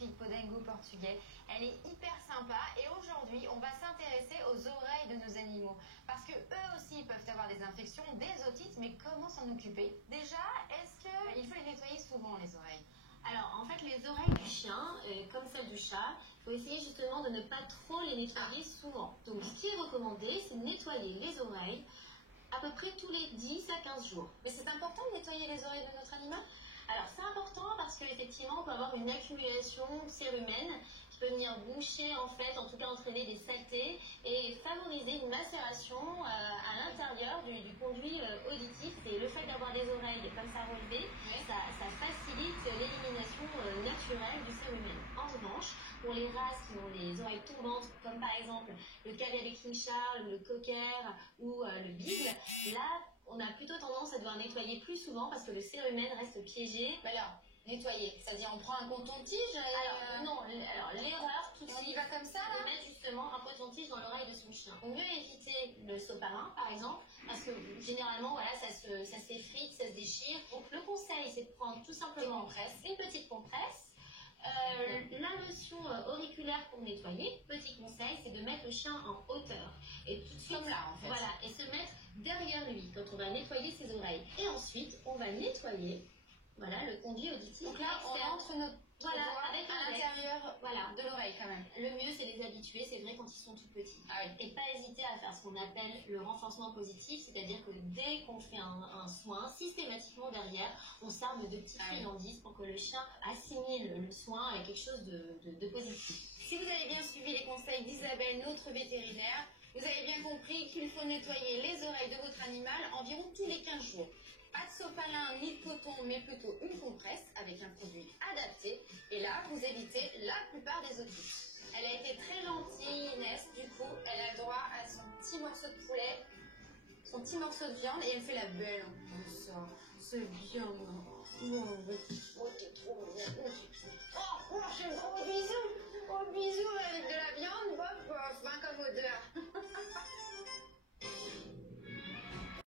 magnifique Podengo portugais. Elle est hyper sympa et aujourd'hui, on va s'intéresser aux oreilles de nos animaux. Parce que eux aussi peuvent avoir des infections, des otites, mais comment s'en occuper? Déjà, est-ce qu'il faut les nettoyer souvent, les oreilles? Alors, en fait, les oreilles du chien, comme celles du chat, il faut essayer justement de ne pas trop les nettoyer souvent. Donc, ce qui est recommandé, c'est de nettoyer les oreilles à peu près tous les 10 à 15 jours. Mais c'est important de nettoyer les oreilles de notre animal? Alors, c'est important parce qu'effectivement, on peut avoir une accumulation cérumen qui peut venir boucher, en fait, en tout cas entraîner des saletés et favoriser une macération à l'intérieur du conduit auditif. Et le fait d'avoir des oreilles comme ça relevées, ça facilite l'élimination naturelle du cérumen. En revanche, pour les races qui ont les oreilles tombantes, comme par exemple le Cavalier King Charles, le Cocker ou le Beagle, là, on a plutôt tendance à devoir nettoyer plus souvent parce que le cérumen reste piégé. Alors, nettoyer, c'est-à-dire on prend un coton-tige Non, alors l'erreur tout de suite, on y va comme ça, de mettre justement un coton-tige dans l'oreille de son chien. On mieux éviter le sopalin, par exemple, parce que généralement, voilà, ça s'effrite, ça se déchire. Donc le conseil, c'est de prendre tout simplement une petite compresse. La lotion auriculaire pour nettoyer, petit conseil, c'est de mettre le chien en hauteur. Et tout de suite, comme là, en fait. Voilà, et se mettre derrière lui quand on va nettoyer ses oreilles. Et ensuite, on va nettoyer, voilà, le conduit auditif. Donc là, on entre notre doigt avec à l'intérieur de l'oreille quand même. Le mieux, c'est les habituer, c'est vrai, quand ils sont tout petits. Ah oui. Et pas hésiter à faire ce qu'on appelle le renforcement positif, c'est-à-dire que dès qu'on fait un soin, systématiquement derrière, on s'arme de petites friandises pour que le chien assimile le soin à quelque chose de positif. Si vous avez bien suivi les conseils d'Isabelle, notre vétérinaire, vous avez bien compris qu'il faut nettoyer les oreilles de votre animal environ tous les 15 jours. Pas de sopalin ni de coton, mais plutôt une compresse avec un produit adapté. Et là, vous évitez la plupart des otites. Elle a été très gentille, Inès. Du coup, elle a le droit à son petit morceau de poulet, son petit morceau de viande, et elle fait la belle. Ça, c'est bien. Oh, t'es trop bien. Oh, je fais trop de bisous.